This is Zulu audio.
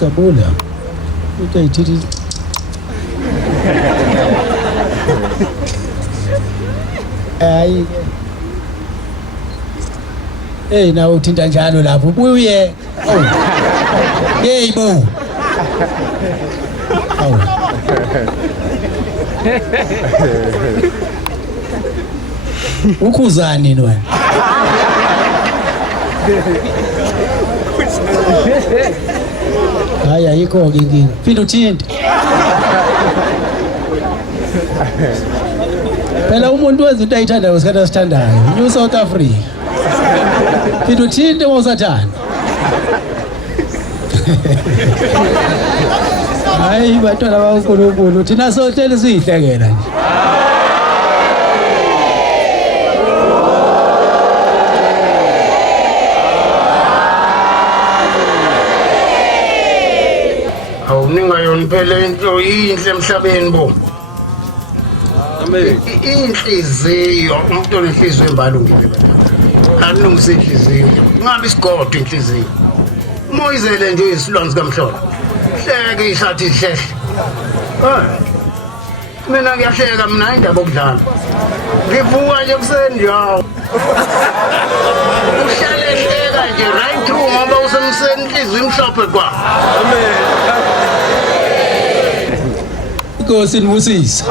Uyajabula. Utayithithi. Hayi. Hey nawe uthinta njalo lapho ubuye. Oh. Hey bo. Oh. Ukhuzani wena? Hayi ayikho ke inkinga. Phinda uthinte. Phela umuntu wenza into ayithandayo ngesikhathi asithandayo. New South Africa. Phinda uthinte ngosathana. Hayi bantwana baNkulunkulu thina sohleli siyihlekela nje. Awuningayona phela into inhle emhlabeni bo. Amen. Inhliziyo umuntu onenhliziyo embalungile. Alungise inhliziyo. Ngabe isigodo inhliziyo. Moyizele nje isilwane sikamhlola. Hleke isathi ihlehle. Mina ngiyahleka mina indaba okudlala. Ngivuka nje kuseni yawo. Uhlale hleka nje right through ngoba usemseni inhliziyo imhlophe kwa. Amen. INkosi nibusise.